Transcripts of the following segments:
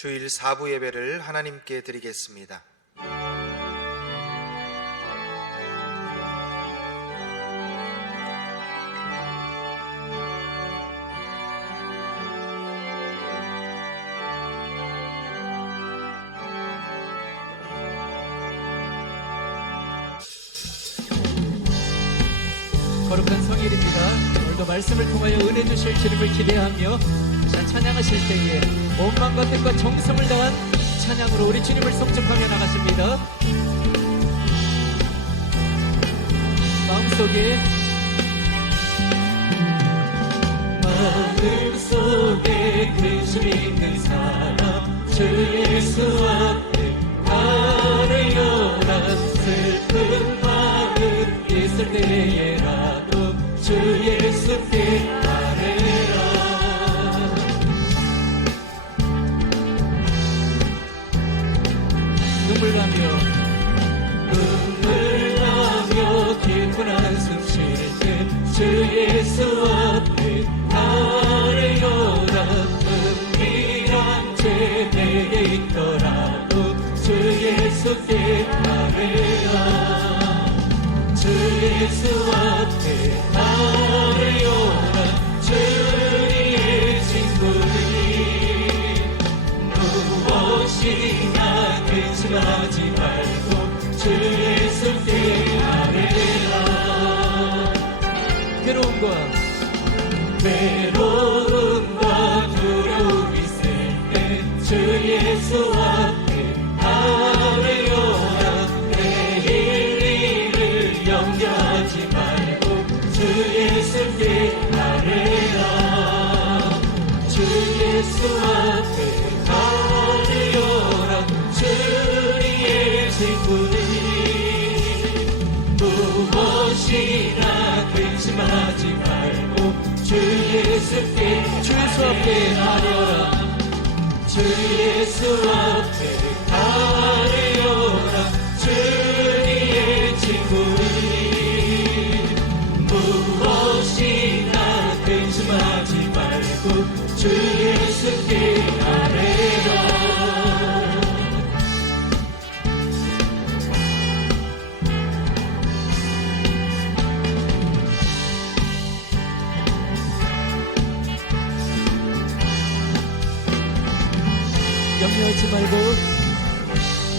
주일 4부 예배를 하나님께 드리겠습니다. 거룩한 성일입니다. 오늘도 말씀을 통하여 은혜 주실 주님을 기대하며 찬양하실 때에 온 마음과 뜻과 정성을 다한 찬양으로 우리 주님을 송축하며 나가십니다. 마음속에 근심 있는 사람 주 예수 앞에 아뢰어라. 슬픈 마음 있을 때에라도 주 예수께 아뢰라. 눈물 나며 깊은 한숨 쉴 때 주 예수 앞에 아뢰어라. 은밀한 죄 내게 있더라도 주 예수께 아뢰라. 주 예수 앞에 아뢰어라. 주님의 친구니 무엇이나 근심하지 말고 주 예수께 아뢰라. 괴로움과 두려움 있을 때 주 예수 앞에 아뢰어라. 내일 일을 염려하지 말고 주 예수께 아뢰라. 주 예수 앞에 아뢰어라. 주님의 친구니 무엇이나 근심하지 말고 주 예수께 주 예수 앞에 아뢰어라. 주 예수 앞에 아뢰어라. 주님의 친구니 무엇이나 근심하지 말고 주 예수께 아뢰라.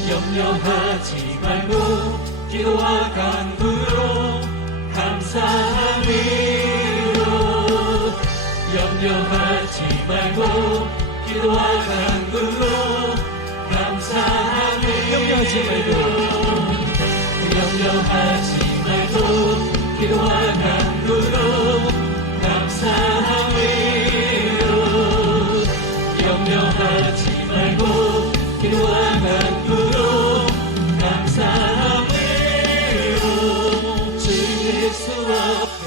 염려하지 말고 기도와 간구로 감사함으로. 염려하지 말고 기도와 간구로 감사함으로. 염려하지 말고 기도와 간구로 감사함으로. 염려하지 말고 기도와 간구로 감사함으로. 주 예수 앞에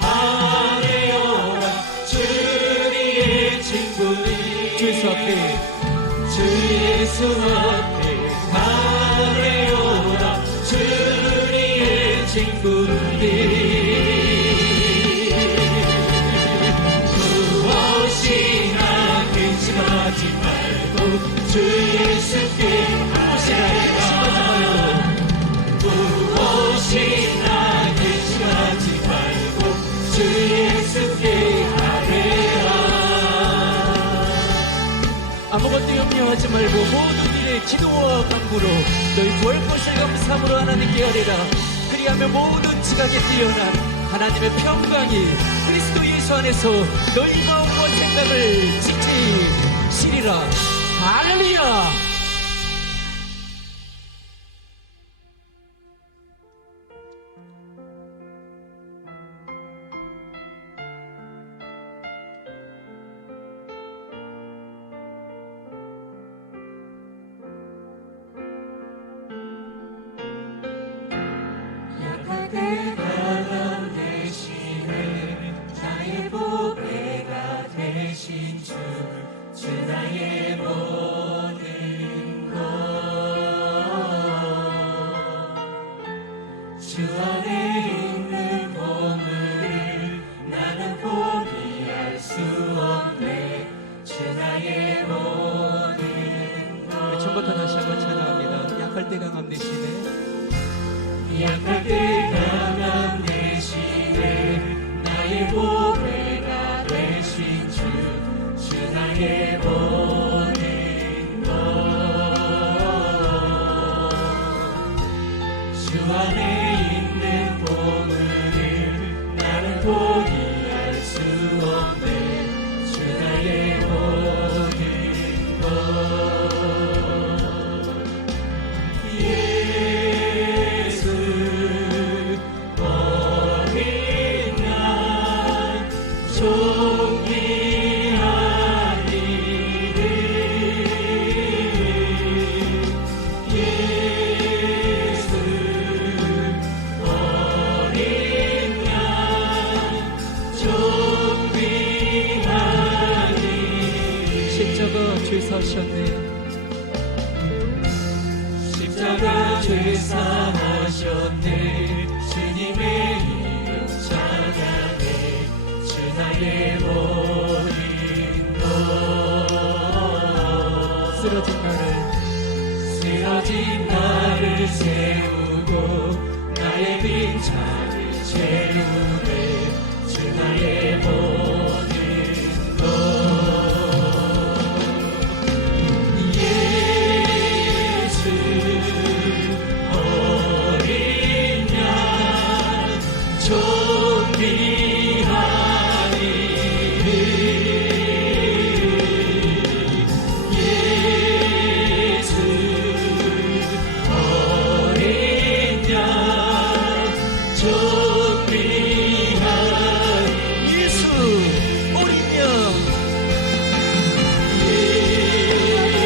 아뢰어라. 주님의 친구니 주 예수 앞에 아뢰어라. 주님의 친구니 무엇이나 근심하지 말고 주 예수께 무엇이나 근심하지 말고 주 예수께 아뢰라. 아무것도 염려하지 말고 모든 일에 기도와 간구로 너희 구할 것을 감사함으로 하나님께 아뢰라. 그리하면 모든 지각에 뛰어난 하나님의 평강이 그리스도 예수 안에서 너희 마음과 생각을 지키시리라. 할렐루야. 약할 때 바람 대신에 나의 보배가 되신 주 나의 모든 것. 주 안에 있는 보물을 나는 포기할 수 없네. 주 나의 모든 때 강함 되시네. 약할 때 강함 되시네. 나의 보배가 되신 주 나의 모든 것. 주 안에 있는 보물을 나는 포기할 수 없네. 주 나의 모든 것. 예수 어린 양 존귀한 이름. 예수 어린 양 존귀한 이름. 십자가 죄 사하셨네. 십자가 죄 사하셨네. 주님의 이름 찬양해. 주 나의 모든 것. 쓰러진 나를 세우고 나의 빈자를 채우네. 주 나의 모든 것. 예수 어린 양 존귀한 이름. 예수 어린 양 존귀한 예수 어린 양.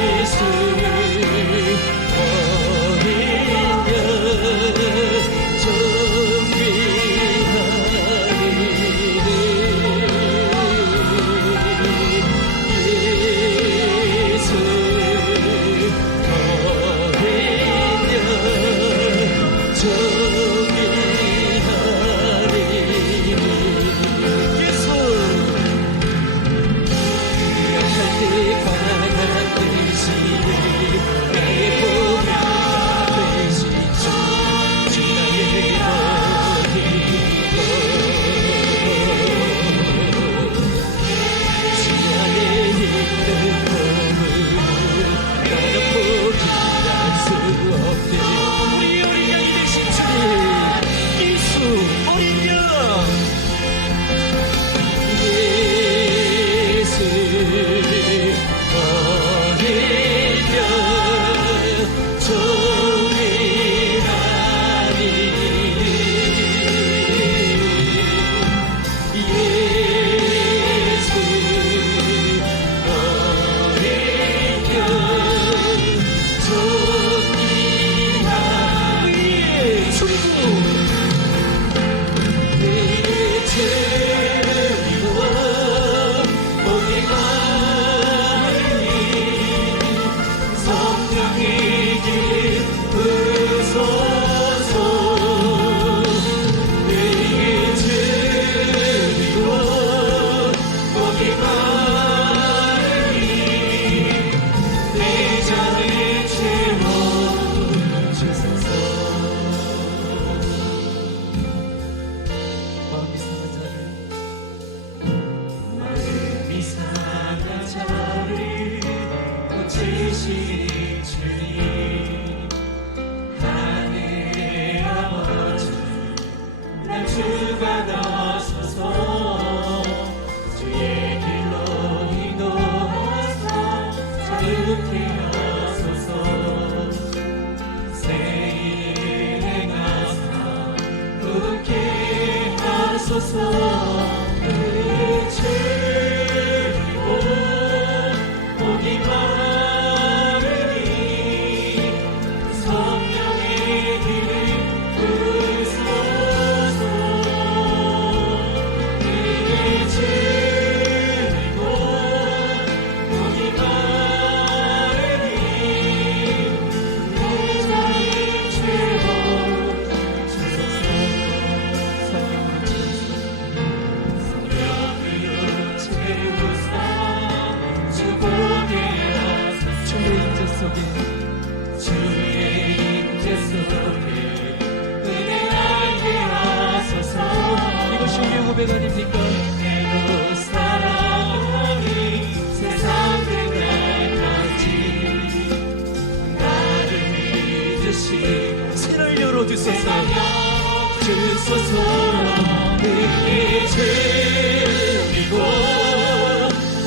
예수 어린 양 속에 주의 속에 은혜 알게 하소서. 이것이 우리의 고백 아닙니까? 은혜로 살아오니 세상 끝날까지 나를 믿으시고 새날 열어주소서. 주소서. 능히 즐기고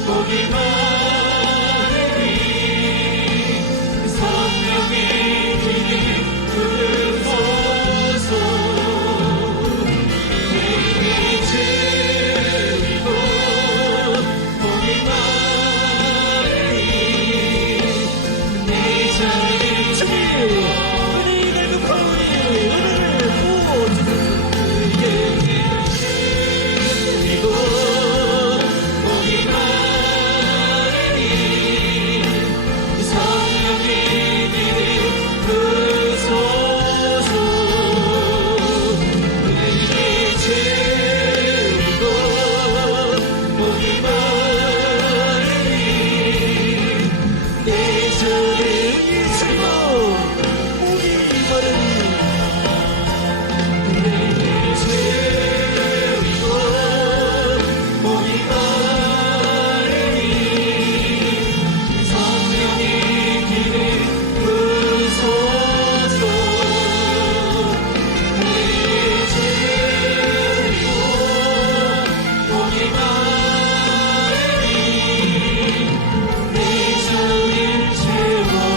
목이 마르니 성령의 기름 부으소서. 능히 즐기고 목이 마르니 내 자를 주님, 은혜의 갈급하오니 은혜를 부어주소서. 그리고 목이 마르니 성령의 기름 부으소서. 능히 즐기고 목이 마르니 내 자를 주여, 목이 마르니 능히 즐기고 목이 마르니 성령의 기름 부으소서. 능히 즐기고 목이 마르니 내 주를 채워주소서.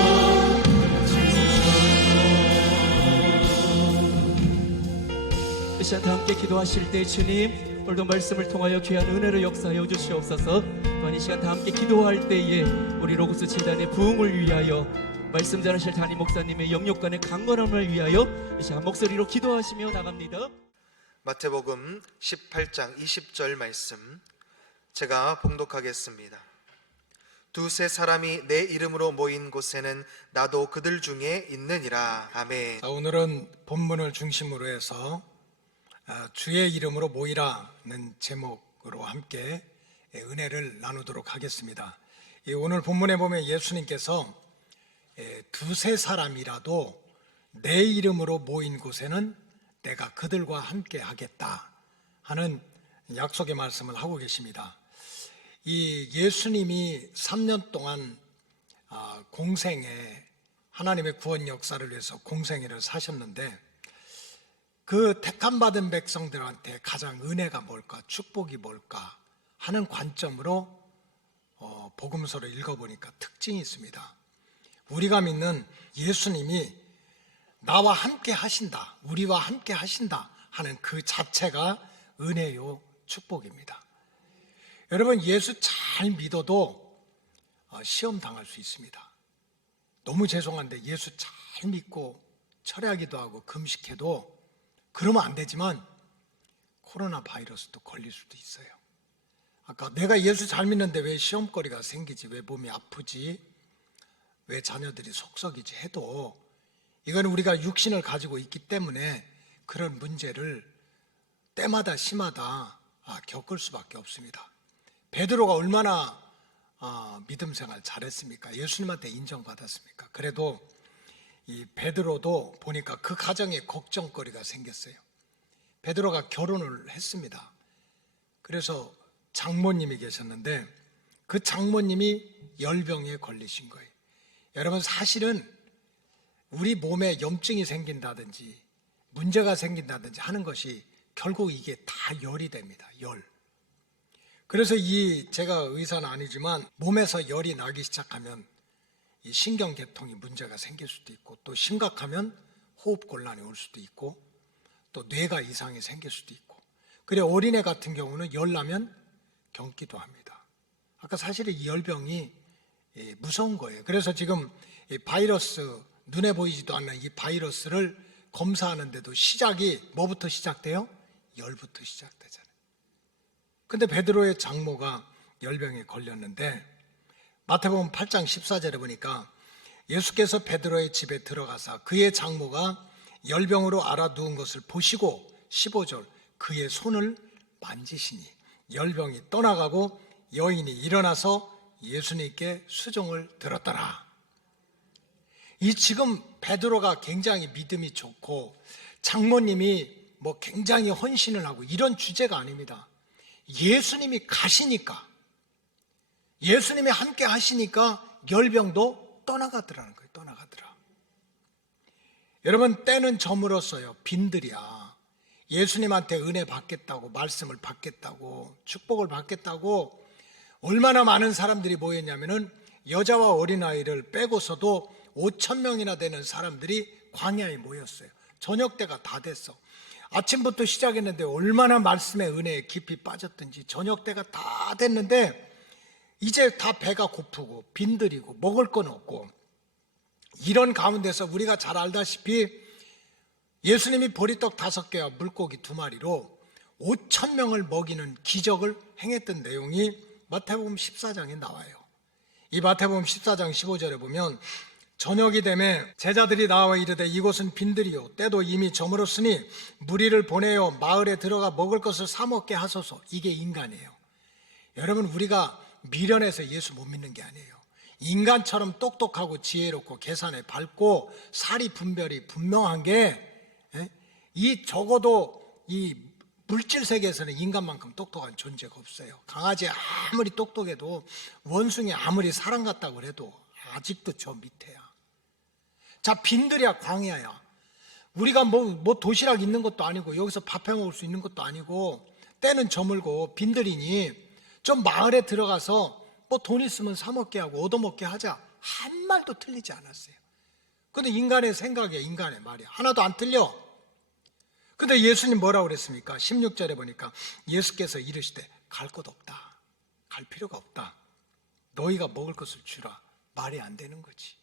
이 시간 다 함께 기도하실 때 주님, 오늘도 말씀을 통하여 귀한 은혜로 역사하여 주시옵소서. 또한 이 시간 다 함께 기도할 때에 우리 로고스 재단의 부흥을 위하여, 말씀 전하실 담임 목사님의 영육간의 강건함을 위하여 이 시간 목소리로 기도하시며 나갑니다. 마태복음 18장 20절 말씀 제가 봉독하겠습니다. 두세 사람이 내 이름으로 모인 곳에는 나도 그들 중에 있느니라. 아멘. 자, 오늘은 본문을 중심으로 해서 주의 이름으로 모이라는 제목으로 함께 은혜를 나누도록 하겠습니다. 오늘 본문에 보면 예수님께서 두세 사람이라도 내 이름으로 모인 곳에는 내가 그들과 함께 하겠다 하는 약속의 말씀을 하고 계십니다. 이 예수님이 3년 동안 공생에 하나님의 구원 역사를 위해서 공생애를 사셨는데, 그 택함받은 백성들한테 가장 은혜가 뭘까, 축복이 뭘까 하는 관점으로 복음서를 읽어보니까 특징이 있습니다. 우리가 믿는 예수님이 나와 함께 하신다, 우리와 함께 하신다 하는 그 자체가 은혜요 축복입니다. 여러분, 예수 잘 믿어도 시험 당할 수 있습니다. 너무 죄송한데 예수 잘 믿고 철회하기도 하고 금식해도 그러면 안 되지만 코로나 바이러스도 걸릴 수도 있어요. 아까 내가 예수 잘 믿는데 왜 시험거리가 생기지, 왜 몸이 아프지, 왜 자녀들이 속썩이지 해도 이건 우리가 육신을 가지고 있기 때문에 그런 문제를 때마다 시마다 겪을 수밖에 없습니다. 베드로가 얼마나 믿음 생활 잘했습니까? 예수님한테 인정받았습니까? 그래도 이 베드로도 보니까 그 가정에 걱정거리가 생겼어요. 베드로가 결혼을 했습니다. 그래서 장모님이 계셨는데 그 장모님이 열병에 걸리신 거예요. 여러분, 사실은 우리 몸에 염증이 생긴다든지 문제가 생긴다든지 하는 것이 결국 이게 다 열이 됩니다. 열. 그래서 제가 의사는 아니지만 몸에서 열이 나기 시작하면 이 신경계통이 문제가 생길 수도 있고, 또 심각하면 호흡곤란이 올 수도 있고, 또 뇌가 이상이 생길 수도 있고, 그래 어린애 같은 경우는 열 나면 경기도 합니다. 아까 사실은 이 열병이 무서운 거예요. 그래서 지금 이 바이러스, 눈에 보이지도 않는 이 바이러스를 검사하는데도 시작이 뭐부터 시작돼요? 열부터 시작되잖아요. 근데 베드로의 장모가 열병에 걸렸는데 마태복음 8장 14절에 보니까 예수께서 베드로의 집에 들어가사 그의 장모가 열병으로 알아누운 것을 보시고 15절 그의 손을 만지시니 열병이 떠나가고 여인이 일어나서 예수님께 수종을 들었더라. 이 지금 베드로가 굉장히 믿음이 좋고 장모님이 뭐 굉장히 헌신을 하고 이런 주제가 아닙니다. 예수님이 가시니까, 예수님이 함께 하시니까 열병도 떠나가더라는 거예요. 떠나가더라. 여러분, 때는 저물었어요. 빈들이야. 예수님한테 은혜 받겠다고, 말씀을 받겠다고, 축복을 받겠다고 얼마나 많은 사람들이 모였냐면은 여자와 어린아이를 빼고서도 5,000명이나 되는 사람들이 광야에 모였어요. 저녁 때가 다 됐어. 아침부터 시작했는데 얼마나 말씀의 은혜에 깊이 빠졌든지 저녁 때가 다 됐는데 이제 다 배가 고프고 빈들이고 먹을 건 없고, 이런 가운데서 우리가 잘 알다시피 예수님이 보리떡 5개와 물고기 2마리로 5,000명을 먹이는 기적을 행했던 내용이 마태복음 14장에 나와요. 이 마태복음 14장 15절에 보면 저녁이 되매 제자들이 나와 이르되 이곳은 빈들이요 때도 이미 저물었으니 무리를 보내어 마을에 들어가 먹을 것을 사 먹게 하소서. 이게 인간이에요. 여러분, 우리가 미련해서 예수 못 믿는 게 아니에요. 인간처럼 똑똑하고 지혜롭고 계산에 밝고 사리 분별이 분명한 게, 이 적어도 이 물질 세계에서는 인간만큼 똑똑한 존재가 없어요. 강아지 아무리 똑똑해도, 원숭이 아무리 사람 같다고 해도 아직도 저 밑에야. 자, 빈들이야, 광야야. 우리가 뭐 도시락 있는 것도 아니고 여기서 밥 해 먹을 수 있는 것도 아니고 때는 저물고 빈들이니 좀 마을에 들어가서 뭐 돈 있으면 사 먹게 하고 얻어먹게 하자. 한 말도 틀리지 않았어요. 근데 인간의 생각이야, 인간의 말이야. 하나도 안 틀려. 근데 예수님 뭐라고 그랬습니까? 16절에 보니까 예수께서 이르시되 갈 곳 없다. 갈 필요가 없다. 너희가 먹을 것을 주라. 말이 안 되는 거지.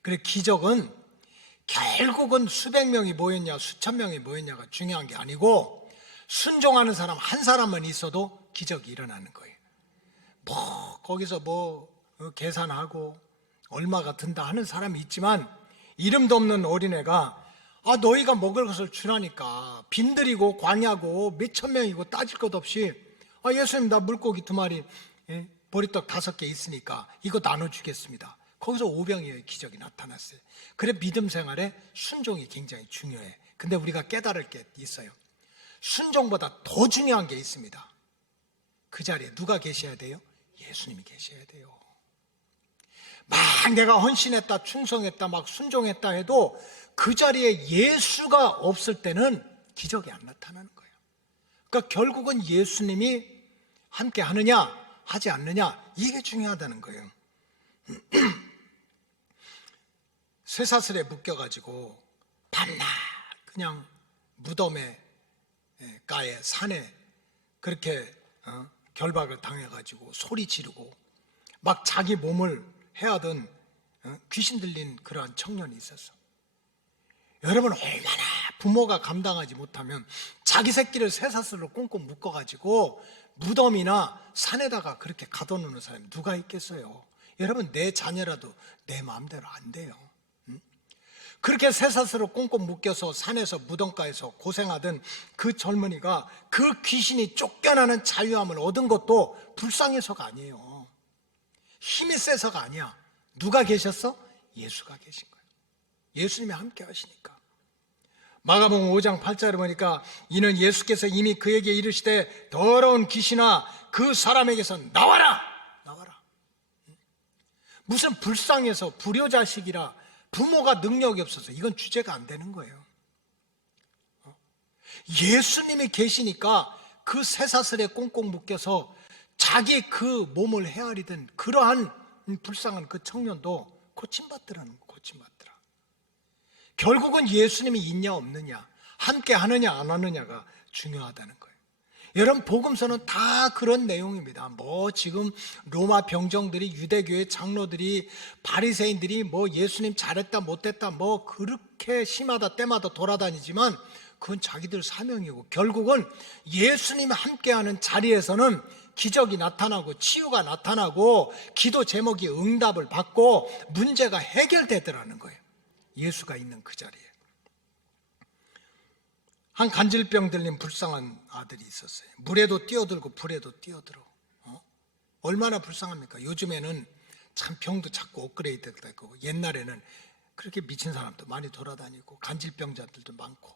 그래, 기적은 결국은 수백 명이 모였냐 수천 명이 모였냐가 중요한 게 아니고 순종하는 사람 한 사람만 있어도 기적이 일어나는 거예요. 뭐 거기서 계산하고 얼마가 든다 하는 사람이 있지만 이름도 없는 어린애가 너희가 먹을 것을 주라니까, 빈들이고 광야고 몇천 명이고 따질 것 없이 예수님 나 물고기 2마리 보리떡 5개 있으니까 이거 나눠주겠습니다. 거기서 오병이어의 기적이 나타났어요. 그래, 믿음 생활에 순종이 굉장히 중요해. 근데 우리가 깨달을 게 있어요. 순종보다 더 중요한 게 있습니다. 그 자리에 누가 계셔야 돼요? 예수님이 계셔야 돼요. 막 내가 헌신했다, 충성했다, 막 순종했다 해도 그 자리에 예수가 없을 때는 기적이 안 나타나는 거예요. 그러니까 결국은 예수님이 함께 하느냐 하지 않느냐, 이게 중요하다는 거예요. 쇠사슬에 묶여가지고 밤낮 그냥 무덤에 가에 산에 그렇게 결박을 당해가지고 소리 지르고 막 자기 몸을 헤아던 귀신 들린 그러한 청년이 있었어. 여러분, 얼마나 부모가 감당하지 못하면 자기 새끼를 쇠사슬로 꽁꽁 묶어가지고 무덤이나 산에다가 그렇게 가둬놓는 사람이 누가 있겠어요? 여러분, 내 자녀라도 내 마음대로 안 돼요. 그렇게 쇠사슬로 꽁꽁 묶여서 산에서 무덤가에서 고생하던 그 젊은이가 그 귀신이 쫓겨나는 자유함을 얻은 것도 불쌍해서가 아니에요. 힘이 세서가 아니야. 누가 계셨어? 예수가 계신 거예요. 예수님이 함께 하시니까. 마가복음 5장 8절에 보니까 이는 예수께서 이미 그에게 이르시되 더러운 귀신아 그 사람에게서 나와라. 나와라. 무슨 불쌍해서 불효자식이라 부모가 능력이 없어서 이건 주제가 안 되는 거예요. 예수님이 계시니까 그 쇠사슬에 꽁꽁 묶여서 자기 그 몸을 헤아리던 그러한 불쌍한 그 청년도 고침받더라는 거, 고침받더라. 결국은 예수님이 있냐 없느냐, 함께 하느냐 안 하느냐가 중요하다는 거예요. 여러분, 복음서는 다 그런 내용입니다. 지금 로마 병정들이, 유대교의 장로들이, 바리새인들이 예수님 잘했다 못했다 그렇게 심하다 때마다 돌아다니지만 그건 자기들 사명이고, 결국은 예수님 함께하는 자리에서는 기적이 나타나고 치유가 나타나고 기도 제목이 응답을 받고 문제가 해결되더라는 거예요. 예수가 있는 그 자리에. 한 간질병 들린 불쌍한 아들이 있었어요. 물에도 뛰어들고 불에도 뛰어들어. 얼마나 불쌍합니까? 요즘에는 참 병도 자꾸 업그레이드가 되고, 옛날에는 그렇게 미친 사람도 많이 돌아다니고 간질병자들도 많고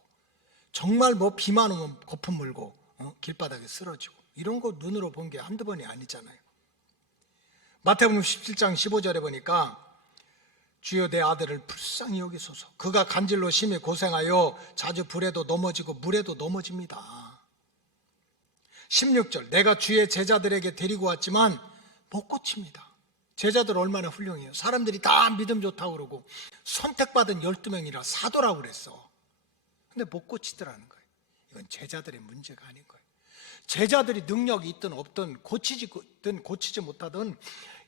정말 뭐 비만 오면 거품 물고 길바닥에 쓰러지고 이런 거 눈으로 본 게 한두 번이 아니잖아요. 마태복음 17장 15절에 보니까 주여 내 아들을 불쌍히 여기소서. 그가 간질로 심히 고생하여 자주 불에도 넘어지고 물에도 넘어집니다. 16절 내가 주의 제자들에게 데리고 왔지만 못 고칩니다. 제자들 얼마나 훌륭해요. 사람들이 다 믿음 좋다고 그러고 선택받은 12명이라 사도라고 그랬어. 근데 못 고치더라는 거예요. 이건 제자들의 문제가 아닌 거예요. 제자들이 능력이 있든 없든 고치든 고치지 못하든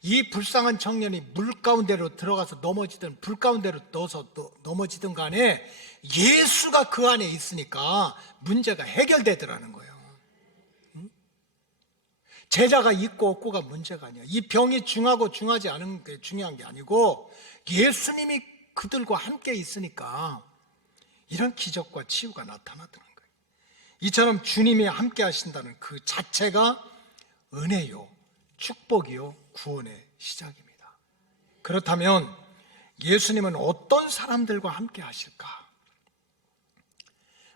이 불쌍한 청년이 물 가운데로 들어가서 넘어지든 불 가운데로 넣어서 넘어지든 간에 예수가 그 안에 있으니까 문제가 해결되더라는 거예요. 제자가 있고 없고가 문제가 아니야. 이 병이 중하고 중하지 않은 게 중요한 게 아니고 예수님이 그들과 함께 있으니까 이런 기적과 치유가 나타나더라는 거예요. 이처럼 주님이 함께 하신다는 그 자체가 은혜요, 축복이요, 구원의 시작입니다. 그렇다면 예수님은 어떤 사람들과 함께 하실까?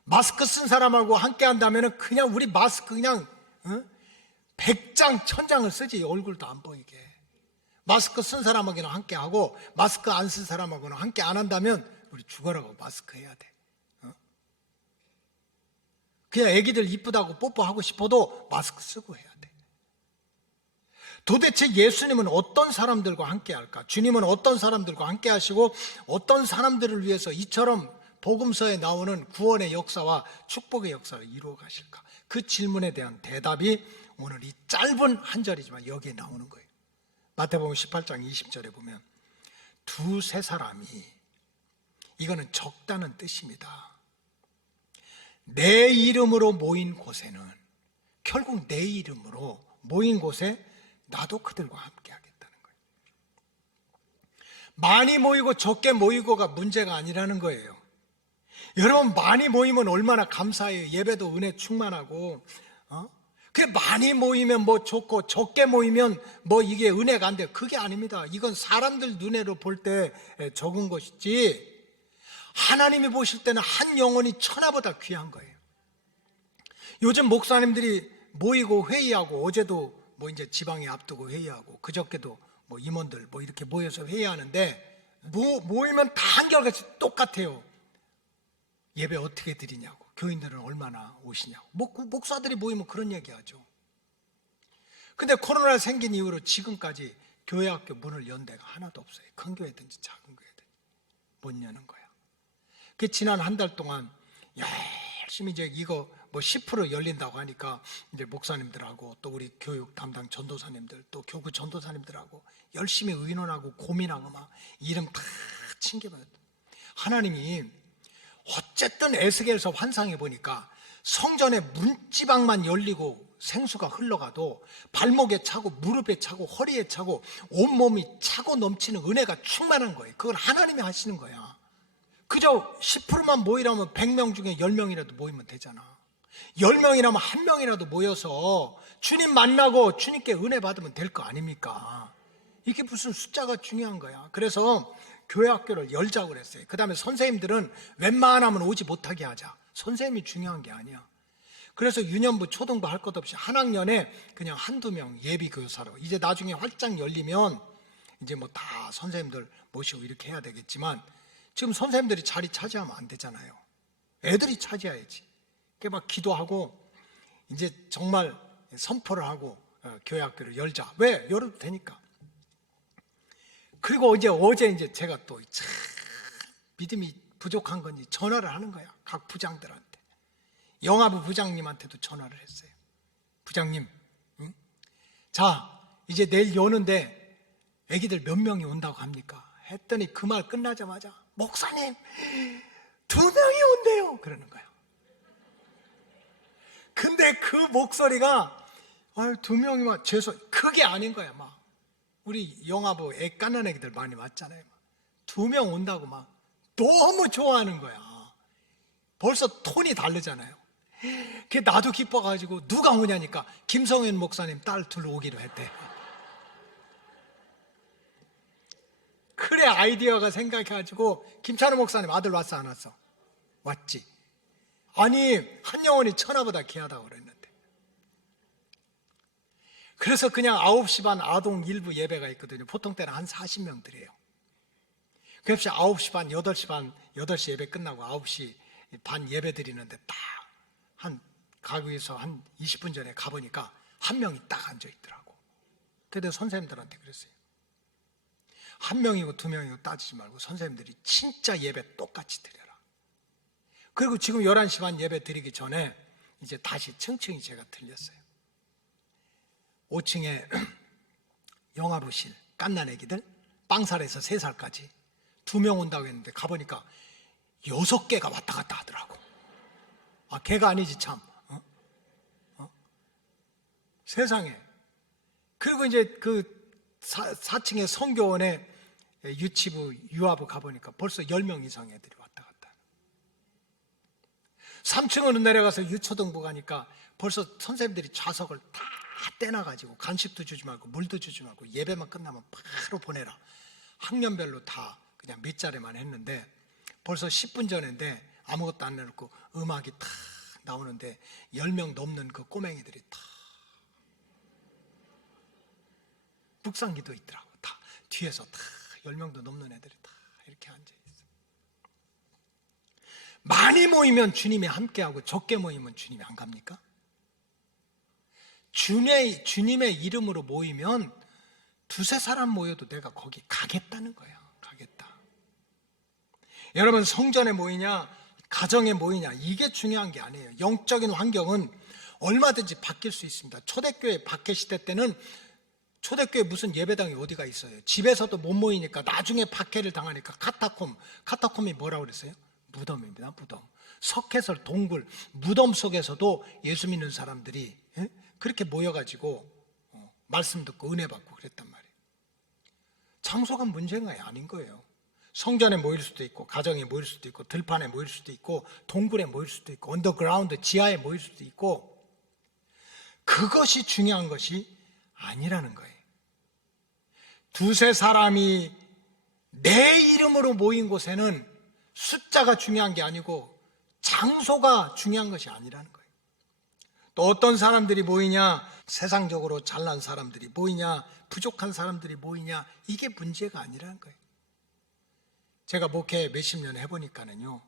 마스크 쓴 사람하고 함께 한다면 그냥 우리 마스크 그냥 100장 1000장을 쓰지 얼굴도 안 보이게. 마스크 쓴 사람하고는 함께 하고 마스크 안 쓴 사람하고는 함께 안 한다면 우리 죽어라고 마스크 해야 돼. 그냥 애기들 이쁘다고 뽀뽀하고 싶어도 마스크 쓰고 해야 돼. 도대체 예수님은 어떤 사람들과 함께 할까? 주님은 어떤 사람들과 함께 하시고 어떤 사람들을 위해서 이처럼 복음서에 나오는 구원의 역사와 축복의 역사를 이루어 가실까? 그 질문에 대한 대답이 오늘 이 짧은 한 절이지만 여기에 나오는 거예요. 마태복음 18장 20절에 보면 두세 사람이, 이거는 적다는 뜻입니다. 내 이름으로 모인 곳에는, 결국 내 이름으로 모인 곳에 나도 그들과 함께 하겠다는 거예요. 많이 모이고 적게 모이고가 문제가 아니라는 거예요. 여러분 많이 모이면 얼마나 감사해요. 예배도 은혜 충만하고 그게 많이 모이면 뭐 좋고 적게 모이면 뭐 이게 은혜가 안 돼요. 그게 아닙니다. 이건 사람들 눈으로 볼 때 적은 것이지 하나님이 보실 때는 한 영혼이 천하보다 귀한 거예요. 요즘 목사님들이 모이고 회의하고, 어제도 뭐 이제 지방에 앞두고 회의하고, 그저께도 뭐 임원들 뭐 이렇게 모여서 회의하는데 모이면 다 한결같이 똑같아요. 예배 어떻게 드리냐고, 교인들은 얼마나 오시냐고. 목사들이 모이면 그런 얘기하죠. 근데 코로나 생긴 이후로 지금까지 교회 학교 문을 연 데가 하나도 없어요. 큰 교회든지 작은 교회든지 못 여는 거야. 그 지난 한 달 동안 열심히 이제 이거 뭐 10% 열린다고 하니까 이제 목사님들하고 또 우리 교육 담당 전도사님들 또 교구 전도사님들하고 열심히 의논하고 고민하고 막 이름 다 챙겨봐요. 하나님이 어쨌든 에스겔서 환상해 보니까 성전의 문지방만 열리고 생수가 흘러가도 발목에 차고 무릎에 차고 허리에 차고 온몸이 차고 넘치는 은혜가 충만한 거예요. 그걸 하나님이 하시는 거야. 그저 10%만 모이라면 100명 중에 10명이라도 모이면 되잖아. 10명이라면 1명이라도 모여서 주님 만나고 주님께 은혜 받으면 될 거 아닙니까? 이게 무슨 숫자가 중요한 거야. 그래서 교회 학교를 열자고 그랬어요. 그 다음에 선생님들은 웬만하면 오지 못하게 하자. 선생님이 중요한 게 아니야. 그래서 유년부 초등부 할 것 없이 한 학년에 그냥 한두 명 예비 교사로, 이제 나중에 활짝 열리면 이제 뭐 다 선생님들 모시고 이렇게 해야 되겠지만 지금 선생님들이 자리 차지하면 안 되잖아요. 애들이 차지해야지. 그게 막 기도하고 이제 정말 선포를 하고 교회 학교를 열자. 왜? 열어도 되니까. 그리고 어제 이제 제가 또 참 믿음이 부족한 건지 전화를 하는 거야. 각 부장들한테. 영화부 부장님한테도 전화를 했어요. 부장님, 응? 자, 이제 내일 여는데 애기들 몇 명이 온다고 합니까? 했더니 그 말 끝나자마자 목사님 2명이 온대요. 그러는 거야. 근데 그 목소리가 2명이면 그게 아닌 거야. 막 우리 영화부 애 까는 애기들 많이 왔잖아요. 2명 온다고 막 너무 좋아하는 거야. 벌써 톤이 다르잖아요. 그게 나도 기뻐가지고 누가 오냐니까 김성현 목사님 딸 둘 오기로 했대. 그래 아이디어가 생각해가지고 김찬호 목사님 아들 왔어 안 왔어? 왔지. 아니 한 영혼이 천하보다 귀하다고 그랬는데. 그래서 그냥 9시 반 아동 일부 예배가 있거든요. 보통 때는 한 40명 드려요. 그래서 9시 반, 8시 반, 8시 예배 끝나고 9시 반 예배 드리는데 딱 한 가구에서 한 20분 전에 가보니까 한 명이 딱 앉아 있더라고. 그때 선생님들한테 그랬어요. 한 명이고 두 명이고 따지지 말고 선생님들이 진짜 예배 똑같이 드려라. 그리고 지금 11시 반 예배 드리기 전에 이제 다시 층층이 제가 들렸어요. 5층에 영아부실 깐난 애기들 빵살에서 3살까지 2명 온다고 했는데 가보니까 6개가 왔다 갔다 하더라고. 아, 걔가 아니지 참. 세상에. 그리고 이제 그 4층의 성교원에 유치부, 유아부 가보니까 벌써 10명 이상 애들이 왔다 갔다. 3층으로 내려가서 유초등부 가니까 벌써 선생님들이 좌석을 다 떼놔가지고 간식도 주지 말고 물도 주지 말고 예배만 끝나면 바로 보내라. 학년별로 다 그냥 몇 자리만 했는데 벌써 10분 전인데 아무것도 안 내놓고 음악이 탁 나오는데 10명 넘는 그 꼬맹이들이 다 묵상기도 있더라고. 다 뒤에서 다 10명도 넘는 애들이 다 이렇게 앉아있어. 많이 모이면 주님이 함께하고 적게 모이면 주님이 안 갑니까? 주님의 이름으로 모이면 2-3사람 모여도 내가 거기 가겠다는 거예요. 가겠다. 여러분 성전에 모이냐 가정에 모이냐 이게 중요한 게 아니에요. 영적인 환경은 얼마든지 바뀔 수 있습니다. 초대교회 박해 시대 때는 초대교회 무슨 예배당이 어디가 있어요. 집에서도 못 모이니까 나중에 박해를 당하니까 카타콤이 뭐라고 그랬어요? 무덤입니다. 무덤. 석회설 동굴 무덤 속에서도 예수 믿는 사람들이 그렇게 모여가지고 말씀 듣고 은혜 받고 그랬단 말이에요. 장소가 문제가 아닌 거예요. 성전에 모일 수도 있고 가정에 모일 수도 있고 들판에 모일 수도 있고 동굴에 모일 수도 있고 언더그라운드 지하에 모일 수도 있고 그것이 중요한 것이 아니라는 거예요. 2-3사람이 내 이름으로 모인 곳에는 숫자가 중요한 게 아니고 장소가 중요한 것이 아니라는 거예요. 또 어떤 사람들이 모이냐, 세상적으로 잘난 사람들이 모이냐, 부족한 사람들이 모이냐, 이게 문제가 아니라는 거예요. 제가 목회 몇십 년 해보니까는요,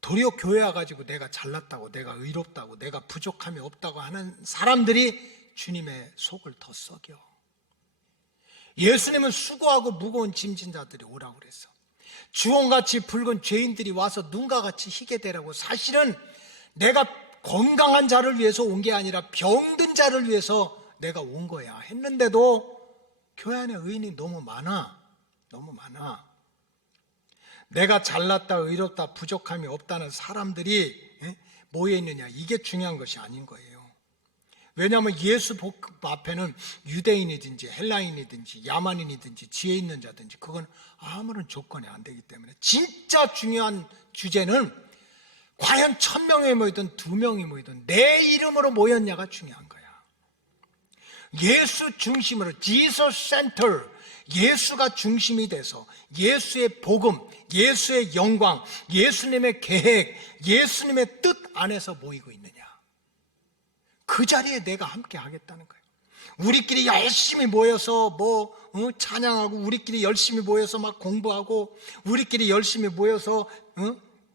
도리어 교회 와가지고 내가 잘났다고, 내가 의롭다고, 내가 부족함이 없다고 하는 사람들이 주님의 속을 더 썩여. 예수님은 수고하고 무거운 짐진 자들이 오라고 그랬어. 주홍같이 붉은 죄인들이 와서 눈과 같이 희게 되라고. 사실은 내가 건강한 자를 위해서 온 게 아니라 병든 자를 위해서 내가 온 거야 했는데도 교회 안에 의인이 너무 많아. 내가 잘났다, 의롭다, 부족함이 없다는 사람들이 모여있느냐, 이게 중요한 것이 아닌 거예요. 왜냐하면 예수 복 앞에는 유대인이든지 헬라인이든지 야만인이든지 지혜 있는 자든지 그건 아무런 조건이 안 되기 때문에 진짜 중요한 주제는 과연 1000명이 모이든 2명이 모이든 내 이름으로 모였냐가 중요한 거야. 예수 중심으로 Jesus Center, 예수가 중심이 돼서 예수의 복음, 예수의 영광, 예수님의 계획, 예수님의 뜻 안에서 모이고 있느냐, 그 자리에 내가 함께 하겠다는 거예요. 우리끼리 열심히 모여서 찬양하고, 우리끼리 열심히 모여서 막 공부하고, 우리끼리 열심히 모여서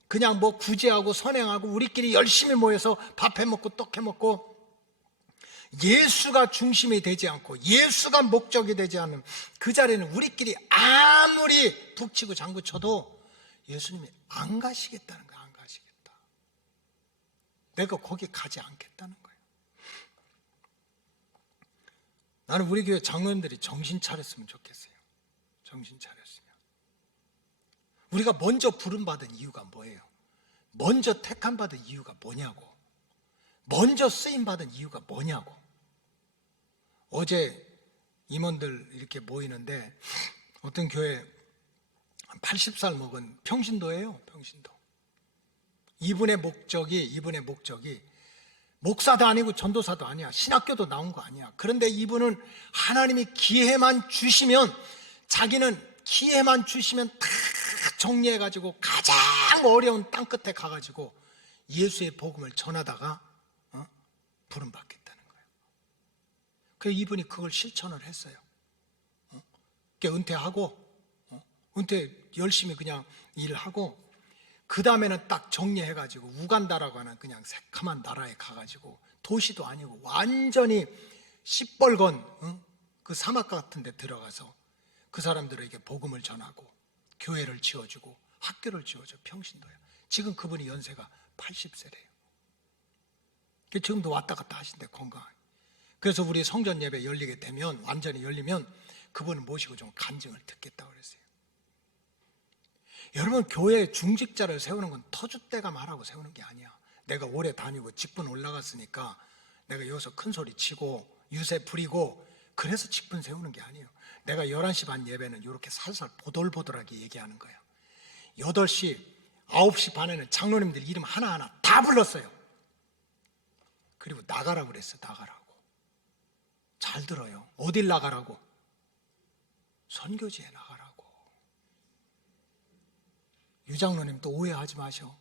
그냥 구제하고 선행하고, 우리끼리 열심히 모여서 밥 해먹고 떡 해먹고, 예수가 중심이 되지 않고 예수가 목적이 되지 않는 그 자리는 우리끼리 아무리 북치고 장구쳐도 예수님이 안 가시겠다는 거야. 안 가시겠다. 내가 거기 가지 않겠다는 거예요. 나는 우리 교회 장로님들이 정신 차렸으면 좋겠어요. 정신 차렸으면. 우리가 먼저 부름받은 이유가 뭐예요? 먼저 택함받은 이유가 뭐냐고. 먼저 쓰임받은 이유가 뭐냐고. 어제 임원들 이렇게 모이는데 어떤 교회 80살 먹은 평신도예요. 평신도. 이분의 목적이 목사도 아니고 전도사도 아니야. 신학교도 나온 거 아니야. 그런데 이분은 하나님이 기회만 주시면 자기는 기회만 주시면 다 정리해가지고 가장 어려운 땅끝에 가가지고 예수의 복음을 전하다가 부름받겠다는 거예요. 그래서 이분이 그걸 실천을 했어요. 은퇴하고 은퇴 열심히 그냥 일하고 그 다음에는 딱 정리해가지고 우간다라고 하는 그냥 새카만 나라에 가가지고 도시도 아니고 완전히 시뻘건 그 사막 같은 데 들어가서 그 사람들에게 복음을 전하고 교회를 지어주고 학교를 지어줘. 평신도야. 지금 그분이 연세가 80세래요. 지금도 왔다 갔다 하신대, 건강하게. 그래서 우리 성전 예배 열리게 되면, 완전히 열리면 그분을 모시고 좀 간증을 듣겠다고 그랬어요. 여러분, 교회 중직자를 세우는 건 터줏대감 하라고 세우는 게 아니야. 내가 오래 다니고 직분 올라갔으니까 내가 여기서 큰 소리 치고 유세 부리고 그래서 직분 세우는 게 아니에요. 내가 11시 반 예배는 이렇게 살살 보돌보돌하게 얘기하는 거야. 8시, 9시 반에는 장로님들 이름 하나하나 다 불렀어요. 그리고 나가라고 그랬어. 나가라고. 잘 들어요. 어딜 나가라고? 선교지에 나가라고. 유장로님도 오해하지 마셔.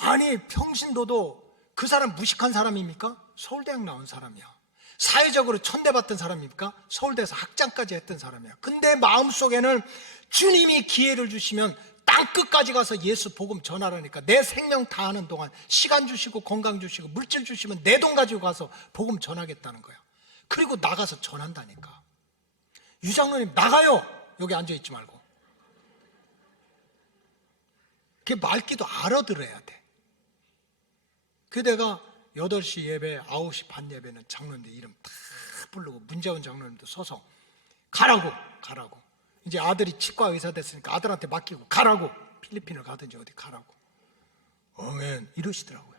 아니, 평신도도 그 사람 무식한 사람입니까? 서울대학 나온 사람이야. 사회적으로 천대받던 사람입니까? 서울대에서 학장까지 했던 사람이야. 근데 마음속에는 주님이 기회를 주시면 땅끝까지 가서 예수 복음 전하라니까 내 생명 다하는 동안 시간 주시고 건강 주시고 물질 주시면 내 돈 가지고 가서 복음 전하겠다는 거야. 그리고 나가서 전한다니까. 유장로님 나가요. 여기 앉아있지 말고. 그게 말귀도 알아들어야 돼. 그 내가 8시 예배, 9시 반 예배는 장로님들 이름 다 부르고 문재원 장로님도 서서 가라고. 이제 아들이 치과 의사 됐으니까 아들한테 맡기고 가라고. 필리핀을 가든지 어디 가라고. 어멘 이러시더라고요.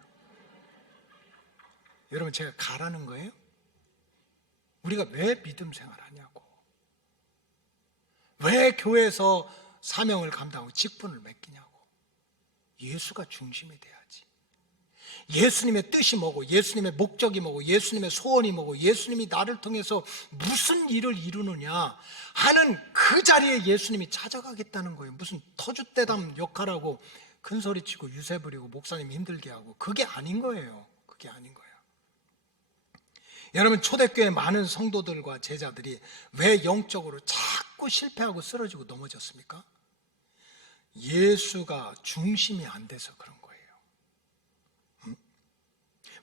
여러분, 제가 가라는 거예요? 우리가 왜 믿음 생활하냐고. 왜 교회에서 사명을 감당하고 직분을 맡기냐고. 예수가 중심이 돼야지. 예수님의 뜻이 뭐고, 예수님의 목적이 뭐고, 예수님의 소원이 뭐고, 예수님이 나를 통해서 무슨 일을 이루느냐 하는 그 자리에 예수님이 찾아가겠다는 거예요. 무슨 터줏대감 역할하고 큰소리치고 유세 부리고 목사님 힘들게 하고, 그게 아닌 거예요. 그게 아닌 거예요. 여러분, 초대교회 많은 성도들과 제자들이 왜 영적으로 자꾸 실패하고 쓰러지고 넘어졌습니까? 예수가 중심이 안 돼서 그런 거예요.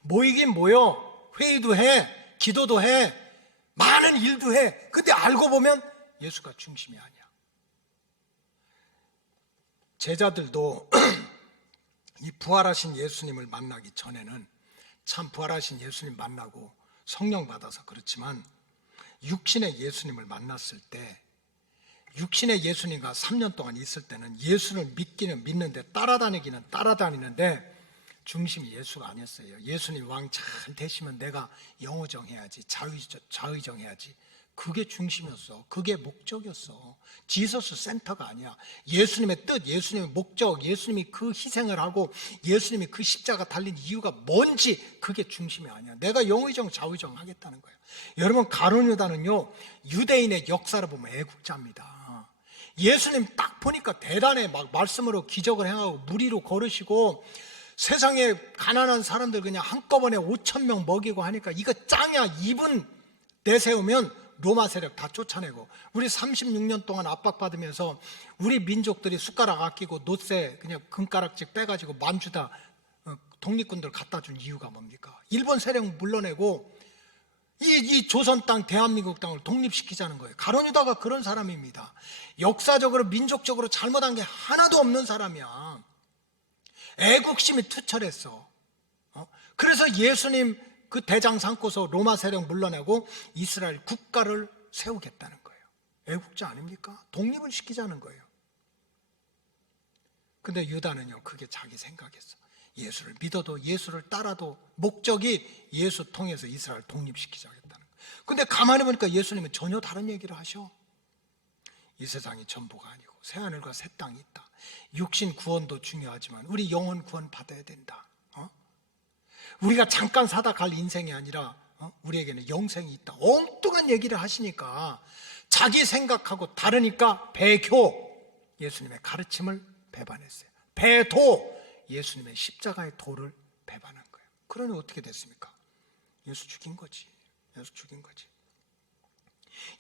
모이긴 모여, 회의도 해, 기도도 해, 많은 일도 해. 근데 알고 보면 예수가 중심이 아니야. 제자들도 이 부활하신 예수님을 만나기 전에는 참 부활하신 예수님 만나고 성령 받아서 그렇지만 육신의 예수님을 만났을 때, 육신의 예수님과 3년 동안 있을 때는 예수를 믿기는 믿는데 따라다니기는 따라다니는데 중심이 예수가 아니었어요. 예수님 왕 잘 되시면 내가 영어정해야지, 좌의정해야지. 그게 중심이었어. 그게 목적이었어. 지서스 센터가 아니야. 예수님의 뜻, 예수님의 목적, 예수님이 그 희생을 하고 예수님이 그 십자가 달린 이유가 뭔지 그게 중심이 아니야. 내가 영의정, 좌의정 하겠다는 거예요. 여러분, 가룟 유다는요, 유대인의 역사를 보면 애국자입니다. 예수님 딱 보니까 대단해. 막 말씀으로 기적을 행하고 무리로 걸으시고 세상에 가난한 사람들 그냥 한꺼번에 5,000명 먹이고 하니까 이거 짱이야. 이분 내세우면 로마 세력 다 쫓아내고. 우리 36년 동안 압박받으면서 우리 민족들이 숟가락 아끼고 노쇠 그냥 금가락지 빼가지고 만주다 독립군들 갖다 준 이유가 뭡니까? 일본 세력 물러내고 이 조선 땅, 대한민국 땅을 독립시키자는 거예요. 가룟 유다가 그런 사람입니다. 역사적으로 민족적으로 잘못한 게 하나도 없는 사람이야. 애국심이 투철했어. 그래서 예수님 그 대장 삼고서 로마 세력 물러내고 이스라엘 국가를 세우겠다는 거예요. 애국자 아닙니까? 독립을 시키자는 거예요. 근데 유다는요, 그게 자기 생각이었어. 예수를 믿어도 예수를 따라도 목적이 예수 통해서 이스라엘 독립시키자겠다는 거예요. 근데 가만히 보니까 예수님은 전혀 다른 얘기를 하셔. 이 세상이 전부가 아니고 새하늘과 새 땅이 있다. 육신 구원도 중요하지만 우리 영혼 구원 받아야 된다. 우리가 잠깐 사다 갈 인생이 아니라 우리에게는 영생이 있다. 엉뚱한 얘기를 하시니까 자기 생각하고 다르니까 배교, 예수님의 가르침을 배반했어요. 배도, 예수님의 십자가의 도를 배반한 거예요. 그러니 어떻게 됐습니까? 예수 죽인 거지. 예수 죽인 거지.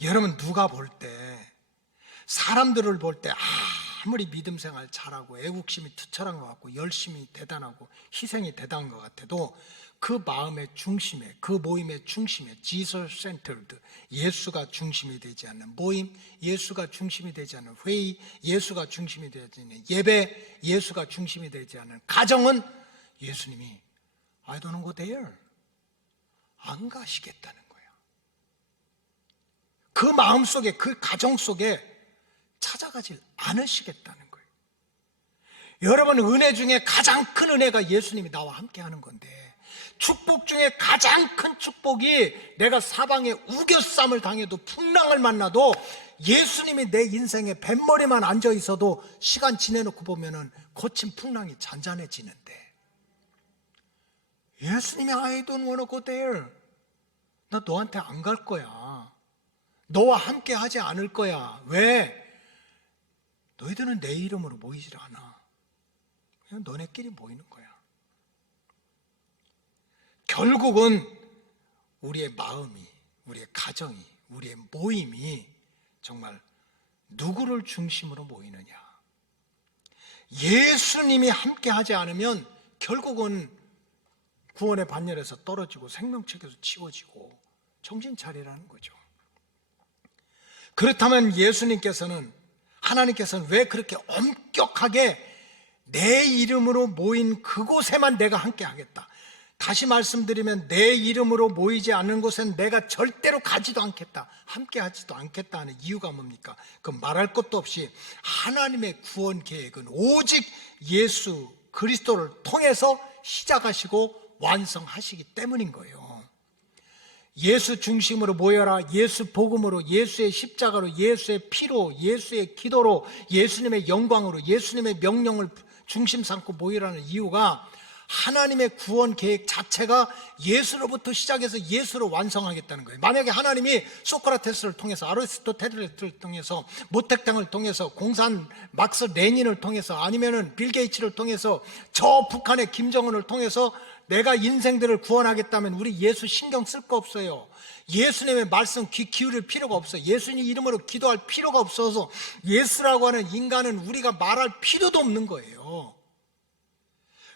여러분, 누가 볼 때, 사람들을 볼 때 아무리 믿음 생활 잘하고 애국심이 투철한 것 같고 열심히 대단하고 희생이 대단한 것 같아도 그 마음의 중심에, 그 모임의 중심에 Jesus centered, 예수가 중심이 되지 않는 모임, 예수가 중심이 되지 않는 회의, 예수가 중심이 되지 않는 예배, 예수가 중심이 되지 않는 가정은 예수님이 I don't go there, 안 가시겠다는 거야. 그 마음 속에, 그 가정 속에 찾아가질 않으시겠다는 거예요. 여러분, 은혜 중에 가장 큰 은혜가 예수님이 나와 함께 하는 건데, 축복 중에 가장 큰 축복이 내가 사방에 우겨쌈을 당해도 풍랑을 만나도 예수님이 내 인생에 뱃머리만 앉아 있어도 시간 지내놓고 보면은 거친 풍랑이 잔잔해지는데, 예수님이 I don't wanna go there, 나 너한테 안 갈 거야, 너와 함께 하지 않을 거야. 왜? 너희들은 내 이름으로 모이질 않아. 그냥 너네끼리 모이는 거야. 결국은 우리의 마음이, 우리의 가정이, 우리의 모임이 정말 누구를 중심으로 모이느냐. 예수님이 함께 하지 않으면 결국은 구원의 반열에서 떨어지고 생명책에서 치워지고 정신 차리라는 거죠. 그렇다면 예수님께서는, 하나님께서는 왜 그렇게 엄격하게 내 이름으로 모인 그곳에만 내가 함께 하겠다. 다시 말씀드리면 내 이름으로 모이지 않는 곳엔 내가 절대로 가지도 않겠다, 함께 하지도 않겠다 하는 이유가 뭡니까? 그 말할 것도 없이 하나님의 구원 계획은 오직 예수 그리스도를 통해서 시작하시고 완성하시기 때문인 거예요. 예수 중심으로 모여라, 예수 복음으로, 예수의 십자가로, 예수의 피로, 예수의 기도로, 예수님의 영광으로, 예수님의 명령을 중심 삼고 모이라는 이유가 하나님의 구원 계획 자체가 예수로부터 시작해서 예수로 완성하겠다는 거예요. 만약에 하나님이 소크라테스를 통해서, 아리스토텔레스를 통해서, 모택당을 통해서, 공산 막스 레닌을 통해서, 아니면은 빌 게이츠를 통해서, 저 북한의 김정은을 통해서 내가 인생들을 구원하겠다면 우리 예수 신경 쓸 거 없어요. 예수님의 말씀 귀 기울일 필요가 없어요. 예수님 이름으로 기도할 필요가 없어서 예수라고 하는 인간은 우리가 말할 필요도 없는 거예요.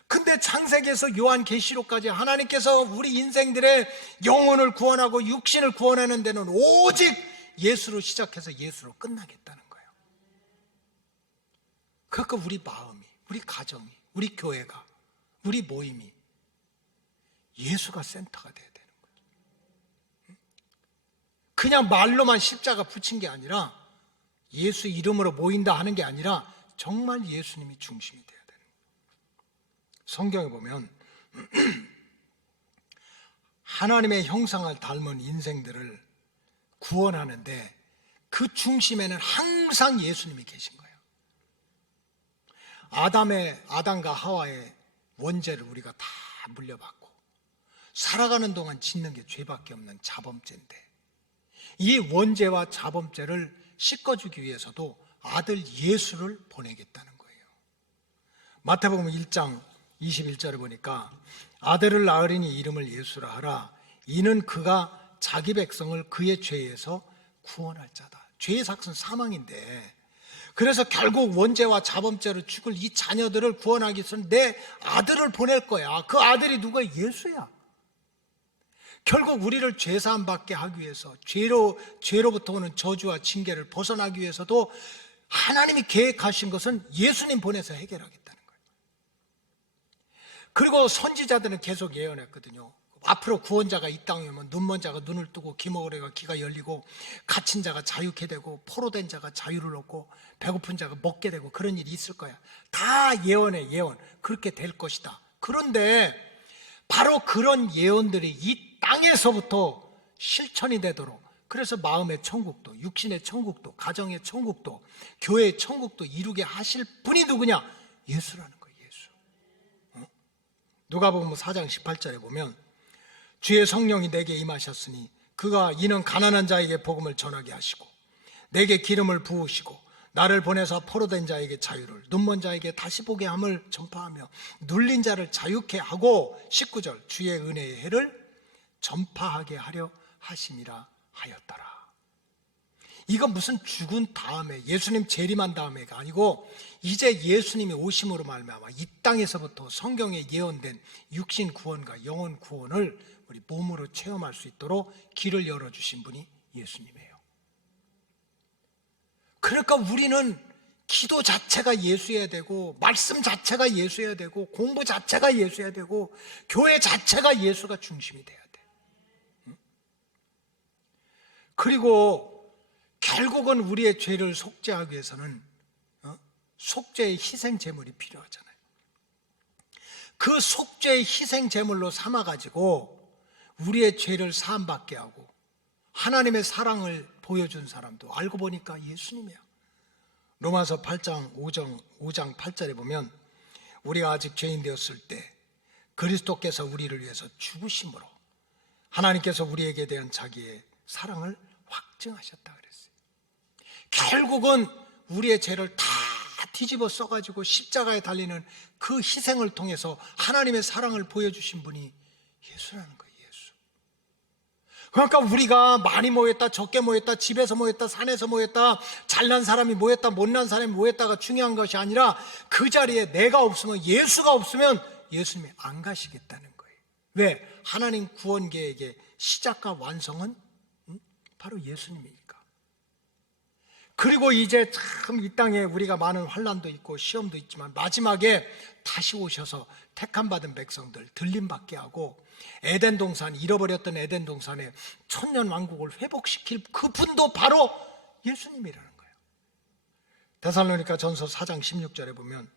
근데 창세기에서 요한계시록까지 하나님께서 우리 인생들의 영혼을 구원하고 육신을 구원하는 데는 오직 예수로 시작해서 예수로 끝나겠다는 거예요. 그러니까 우리 마음이, 우리 가정이, 우리 교회가, 우리 모임이 예수가 센터가 돼야 되는 거죠. 그냥 말로만 십자가 붙인 게 아니라, 예수 이름으로 모인다 하는 게 아니라 정말 예수님이 중심이 돼야 되는 거예요. 성경에 보면 하나님의 형상을 닮은 인생들을 구원하는데 그 중심에는 항상 예수님이 계신 거예요. 아담과 하와의 원죄를 우리가 다 물려받고 살아가는 동안 짓는 게 죄밖에 없는 자범죄인데, 이 원죄와 자범죄를 씻어주기 위해서도 아들 예수를 보내겠다는 거예요. 마태복음 1장 21절에 보니까 아들을 낳으리니 이름을 예수라 하라. 이는 그가 자기 백성을 그의 죄에서 구원할 자다. 죄의 삭은 사망인데, 그래서 결국 원죄와 자범죄로 죽을 이 자녀들을 구원하기 위해서는 내 아들을 보낼 거야. 그 아들이 누가? 예수야. 결국 우리를 죄사함 받게 하기 위해서, 죄로부터 오는 저주와 징계를 벗어나기 위해서도 하나님이 계획하신 것은 예수님 보내서 해결하겠다는 거예요. 그리고 선지자들은 계속 예언했거든요. 앞으로 구원자가 이 땅에 오면 눈먼 자가 눈을 뜨고 귀머거리가 귀가 열리고 갇힌 자가 자유케 되고 포로된 자가 자유를 얻고 배고픈 자가 먹게 되고 그런 일이 있을 거야. 다 예언의 예언. 그렇게 될 것이다. 그런데 바로 그런 예언들이 이 땅에서부터 실천이 되도록, 그래서 마음의 천국도, 육신의 천국도, 가정의 천국도, 교회의 천국도 이루게 하실 분이 누구냐? 예수라는 거예요. 예수. 누가복음 4장 18절에 보면 주의 성령이 내게 임하셨으니 그가 이는 가난한 자에게 복음을 전하게 하시고 내게 기름을 부으시고 나를 보내서 포로된 자에게 자유를, 눈먼 자에게 다시 보게 함을 전파하며 눌린 자를 자유케 하고 19절 주의 은혜의 해를 전파하게 하려 하심이라 하였더라. 이건 무슨 죽은 다음에 예수님 재림한 다음에가 아니고 이제 예수님이 오심으로 말미암아 이 땅에서부터 성경에 예언된 육신 구원과 영혼 구원을 우리 몸으로 체험할 수 있도록 길을 열어주신 분이 예수님이에요. 그러니까 우리는 기도 자체가 예수여야 되고 말씀 자체가 예수여야 되고 공부 자체가 예수여야 되고 교회 자체가 예수가 중심이 돼야 돼. 그리고 결국은 우리의 죄를 속죄하기 위해서는 속죄의 희생 제물이 필요하잖아요. 그 속죄의 희생 제물로 삼아가지고 우리의 죄를 사함받게 하고 하나님의 사랑을 보여준 사람도 알고 보니까 예수님이야. 로마서 8장 5장 8절에 보면 우리가 아직 죄인 되었을 때 그리스도께서 우리를 위해서 죽으심으로 하나님께서 우리에게 대한 자기의 사랑을 확증하셨다 그랬어요. 결국은 우리의 죄를 다 뒤집어 써가지고 십자가에 달리는 그 희생을 통해서 하나님의 사랑을 보여주신 분이 예수라는 거예요. 예수. 그러니까 우리가 많이 모였다, 적게 모였다, 집에서 모였다, 산에서 모였다, 잘난 사람이 모였다, 못난 사람이 모였다가 중요한 것이 아니라 그 자리에 내가 없으면, 예수가 없으면 예수님이 안 가시겠다는 거예요. 왜? 하나님 구원 계획의 시작과 완성은 바로 예수님이니까. 그리고 이제 참 이 땅에 우리가 많은 환난도 있고 시험도 있지만 마지막에 다시 오셔서 택함받은 백성들 들림받게 하고 에덴 동산, 잃어버렸던 에덴 동산에 천년 왕국을 회복시킬 그분도 바로 예수님이라는 거예요. 데살로니가 전서 4장 16절에 보면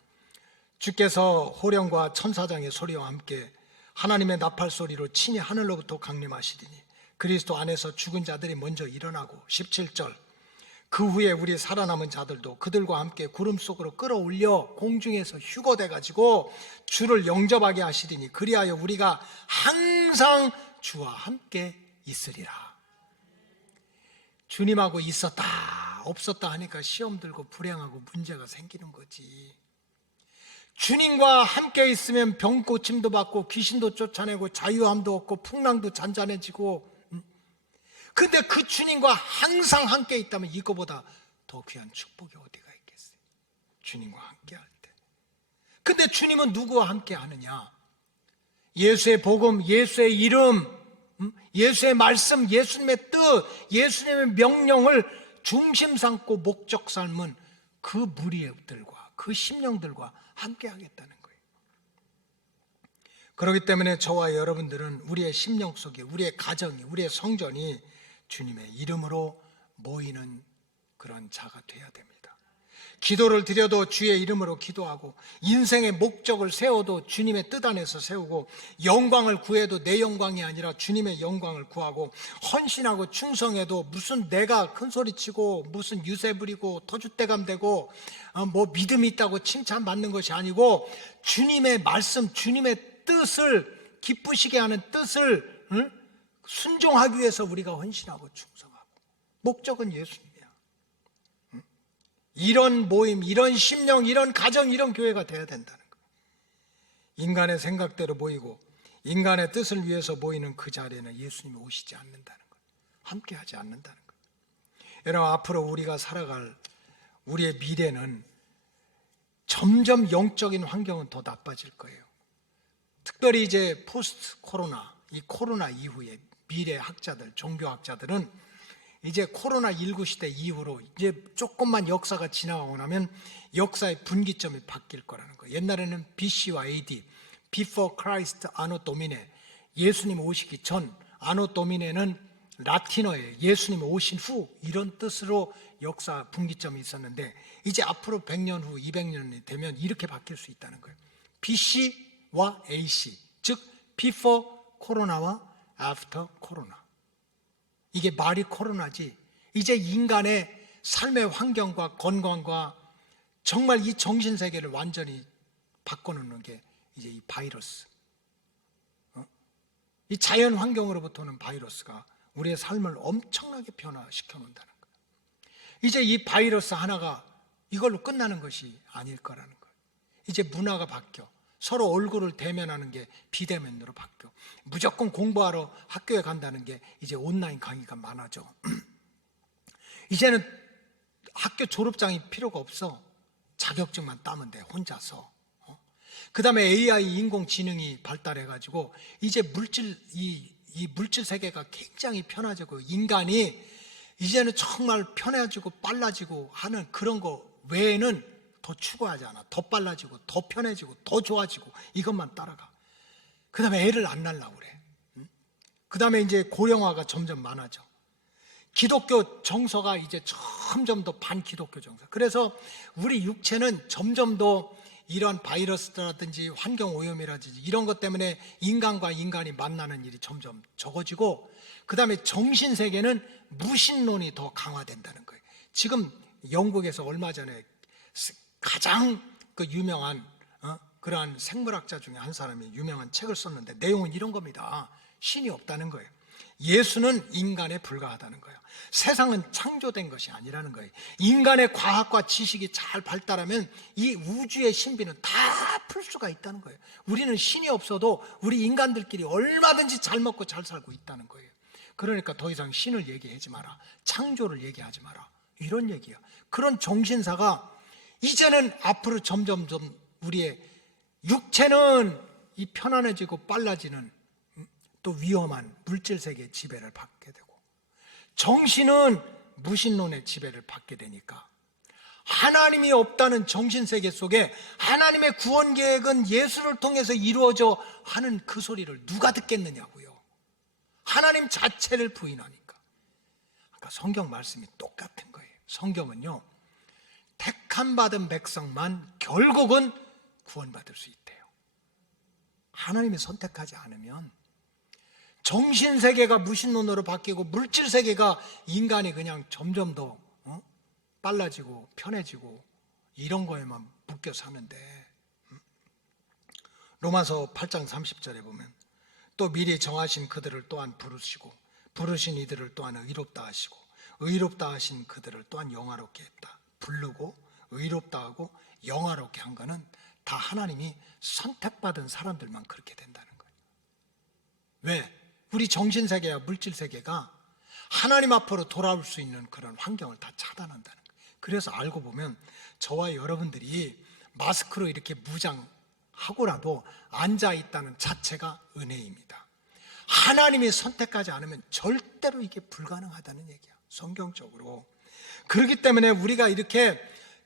주께서 호령과 천사장의 소리와 함께 하나님의 나팔 소리로 친히 하늘로부터 강림하시리니 그리스도 안에서 죽은 자들이 먼저 일어나고 17절 그 후에 우리 살아남은 자들도 그들과 함께 구름 속으로 끌어올려 공중에서 휴거돼 가지고 주를 영접하게 하시리니 그리하여 우리가 항상 주와 함께 있으리라. 주님하고 있었다 없었다 하니까 시험 들고 불행하고 문제가 생기는 거지. 주님과 함께 있으면 병 고침도 받고 귀신도 쫓아내고 자유함도 얻고 풍랑도 잔잔해지고. 근데 그 주님과 항상 함께 있다면 이거보다 더 귀한 축복이 어디가 있겠어요? 주님과 함께 할 때. 근데 주님은 누구와 함께 하느냐? 예수의 복음, 예수의 이름, 예수의 말씀, 예수님의 뜻, 예수님의 명령을 중심 삼고 목적 삼은 그 무리들과 그 심령들과 함께 하겠다는 거예요. 그렇기 때문에 저와 여러분들은 우리의 심령 속에 우리의 가정이, 우리의 성전이 주님의 이름으로 모이는 그런 자가 되어야 됩니다. 기도를 드려도 주의 이름으로 기도하고 인생의 목적을 세워도 주님의 뜻 안에서 세우고 영광을 구해도 내 영광이 아니라 주님의 영광을 구하고 헌신하고 충성해도 무슨 내가 큰소리치고 무슨 유세 부리고 터줏대감 되고 뭐 믿음이 있다고 칭찬받는 것이 아니고 주님의 말씀, 주님의 뜻을 기쁘시게 하는 뜻을 순종하기 위해서 우리가 헌신하고 충성하고 목적은 예수님이야. 이런 모임, 이런 심령, 이런 가정, 이런 교회가 돼야 된다는 거예요. 인간의 생각대로 모이고 인간의 뜻을 위해서 모이는 그 자리에는 예수님이 오시지 않는다는 거예요. 함께 하지 않는다는 거예요. 여러분, 앞으로 우리가 살아갈 우리의 미래는 점점 영적인 환경은 더 나빠질 거예요. 특별히 이제 포스트 코로나, 이 코로나 이후에 미래 학자들, 종교학자들은 이제 코로나19 시대 이후로 이제 조금만 역사가 지나가고 나면 역사의 분기점이 바뀔 거라는 거예요. 옛날에는 BC와 AD, Before Christ, Anno Domini, 예수님 오시기 전, Anno Domini는 라틴어예요. 예수님 오신 후 이런 뜻으로 역사 분기점이 있었는데 이제 앞으로 100년 후, 200년이 되면 이렇게 바뀔 수 있다는 거예요. BC와 AC, 즉 Before 코로나와 After 코로나. 이게 말이 코로나지. 이제 인간의 삶의 환경과 건강과 정말 이 정신세계를 완전히 바꿔놓는 게 이제 이 바이러스. 이 자연 환경으로부터는 바이러스가 우리의 삶을 엄청나게 변화시켜 놓는다는 거예요. 이제 이 바이러스 하나가 이걸로 끝나는 것이 아닐 거라는 거예요. 이제 문화가 바뀌어. 서로 얼굴을 대면하는 게 비대면으로 바뀌어. 무조건 공부하러 학교에 간다는 게 이제 온라인 강의가 많아져. 이제는 학교 졸업장이 필요가 없어. 자격증만 따면 돼, 혼자서. 그 다음에 AI, 인공지능이 발달해가지고 이제 이 물질 세계가 굉장히 편해지고, 인간이 이제는 정말 편해지고 빨라지고 하는 그런 거 외에는 더 추구하지 않아. 더 빨라지고 더 편해지고 더 좋아지고 이것만 따라가. 그 다음에 애를 안 낳으려고 그래. 그 다음에 이제 고령화가 점점 많아져. 기독교 정서가 이제 점점 더 반기독교 정서. 그래서 우리 육체는 점점 더 이런 바이러스라든지 환경오염이라든지 이런 것 때문에 인간과 인간이 만나는 일이 점점 적어지고, 그 다음에 정신세계는 무신론이 더 강화된다는 거예요. 지금 영국에서 얼마 전에 가장 그 유명한 그러한 생물학자 중에 한 사람이 유명한 책을 썼는데 내용은 이런 겁니다. 신이 없다는 거예요. 예수는 인간에 불과하다는 거예요. 세상은 창조된 것이 아니라는 거예요. 인간의 과학과 지식이 잘 발달하면 이 우주의 신비는 다 풀 수가 있다는 거예요. 우리는 신이 없어도 우리 인간들끼리 얼마든지 잘 먹고 잘 살고 있다는 거예요. 그러니까 더 이상 신을 얘기하지 마라, 창조를 얘기하지 마라, 이런 얘기야. 그런 정신사가 이제는 앞으로 점점 우리의 육체는 이 편안해지고 빨라지는 또 위험한 물질세계의 지배를 받게 되고, 정신은 무신론의 지배를 받게 되니까 하나님이 없다는 정신세계 속에 하나님의 구원 계획은 예수를 통해서 이루어져 하는 그 소리를 누가 듣겠느냐고요. 하나님 자체를 부인하니까. 그러니까 성경 말씀이 똑같은 거예요. 성경은요, 택함 받은 백성만 결국은 구원받을 수 있대요. 하나님이 선택하지 않으면 정신세계가 무신론으로 바뀌고 물질세계가 인간이 그냥 점점 더 빨라지고 편해지고 이런 거에만 묶여 사는데, 로마서 8장 30절에 보면 또 미리 정하신 그들을 또한 부르시고 부르신 이들을 또한 의롭다 하시고 의롭다 하신 그들을 또한 영화롭게 했다. 부르고 의롭다 하고 영화롭게 한 거는 다 하나님이 선택받은 사람들만 그렇게 된다는 거예요. 왜? 우리 정신세계와 물질세계가 하나님 앞으로 돌아올 수 있는 그런 환경을 다 차단한다는 거예요. 그래서 알고 보면 저와 여러분들이 마스크로 이렇게 무장하고라도 앉아있다는 자체가 은혜입니다. 하나님이 선택하지 않으면 절대로 이게 불가능하다는 얘기야, 성경적으로. 그렇기 때문에 우리가 이렇게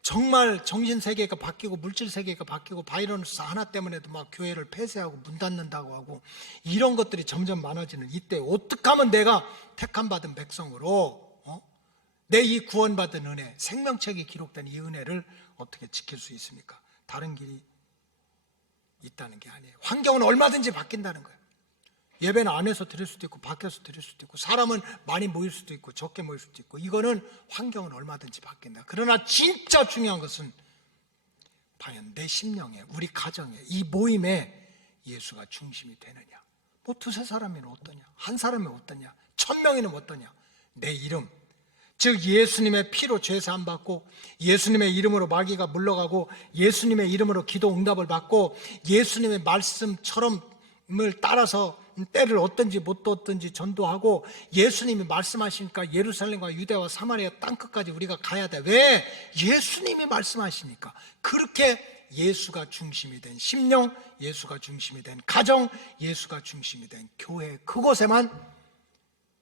정말 정신세계가 바뀌고 물질세계가 바뀌고 바이러스 하나 때문에도 막 교회를 폐쇄하고 문 닫는다고 하고 이런 것들이 점점 많아지는 이때 어떻게 하면 내가 택함받은 백성으로 내 이 구원받은 은혜, 생명책에 기록된 이 은혜를 어떻게 지킬 수 있습니까? 다른 길이 있다는 게 아니에요. 환경은 얼마든지 바뀐다는 거예요. 예배는 안에서 드릴 수도 있고 밖에서 드릴 수도 있고 사람은 많이 모일 수도 있고 적게 모일 수도 있고 이거는 환경은 얼마든지 바뀐다. 그러나 진짜 중요한 것은 과연 내 심령에, 우리 가정에, 이 모임에 예수가 중심이 되느냐. 뭐 두세 사람이면 어떠냐, 한 사람이면 어떠냐, 1000명이면 어떠냐. 내 이름, 즉 예수님의 피로 죄 사함 받고 예수님의 이름으로 마귀가 물러가고 예수님의 이름으로 기도 응답을 받고 예수님의 말씀처럼을 따라서 때를 얻든지 못 얻든지 전도하고 예수님이 말씀하시니까 예루살렘과 유대와 사마리아 땅끝까지 우리가 가야 돼. 왜? 예수님이 말씀하시니까. 그렇게 예수가 중심이 된 심령, 예수가 중심이 된 가정, 예수가 중심이 된 교회, 그곳에만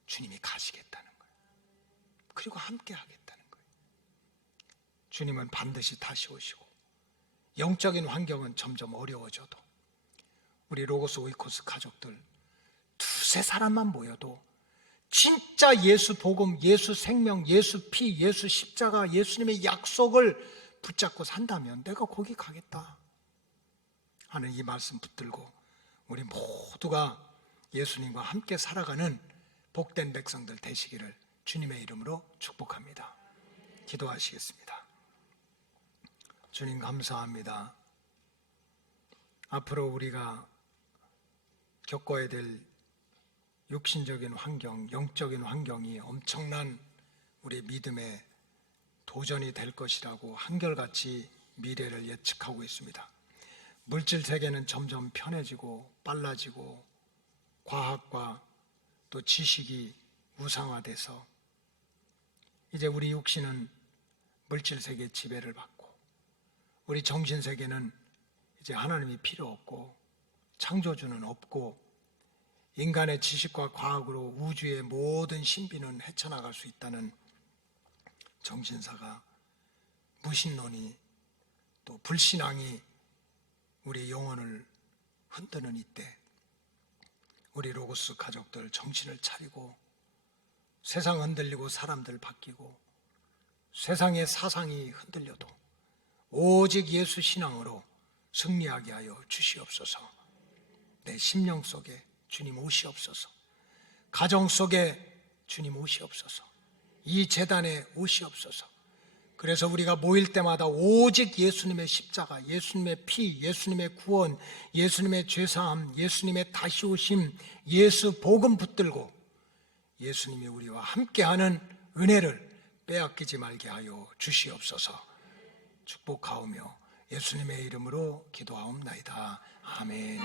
주님이 가시겠다는 거예요. 그리고 함께 하겠다는 거예요. 주님은 반드시 다시 오시고 영적인 환경은 점점 어려워져도 우리 로고스 오이코스 가족들 두세 사람만 모여도 진짜 예수 복음, 예수 생명, 예수 피, 예수 십자가, 예수님의 약속을 붙잡고 산다면 내가 거기 가겠다 하는 이 말씀 붙들고 우리 모두가 예수님과 함께 살아가는 복된 백성들 되시기를 주님의 이름으로 축복합니다. 기도하시겠습니다. 주님 감사합니다. 앞으로 우리가 겪어야 될 육신적인 환경, 영적인 환경이 엄청난 우리 믿음의 도전이 될 것이라고 한결같이 미래를 예측하고 있습니다. 물질 세계는 점점 편해지고 빨라지고 과학과 또 지식이 우상화돼서 이제 우리 육신은 물질 세계의 지배를 받고 우리 정신 세계는 이제 하나님이 필요 없고 창조주는 없고 인간의 지식과 과학으로 우주의 모든 신비는 헤쳐나갈 수 있다는 정신사가, 무신론이 또 불신앙이 우리 영혼을 흔드는 이때 우리 로고스 가족들 정신을 차리고 세상 흔들리고 사람들 바뀌고 세상의 사상이 흔들려도 오직 예수 신앙으로 승리하게 하여 주시옵소서. 내 심령 속에 주님 오시옵소서. 가정 속에 주님 오시옵소서. 이 제단에 오시옵소서. 그래서 우리가 모일 때마다 오직 예수님의 십자가, 예수님의 피, 예수님의 구원, 예수님의 죄사함, 예수님의 다시 오심, 예수 복음 붙들고 예수님이 우리와 함께하는 은혜를 빼앗기지 말게 하여 주시옵소서. 축복하오며 예수님의 이름으로 기도하옵나이다. 아멘.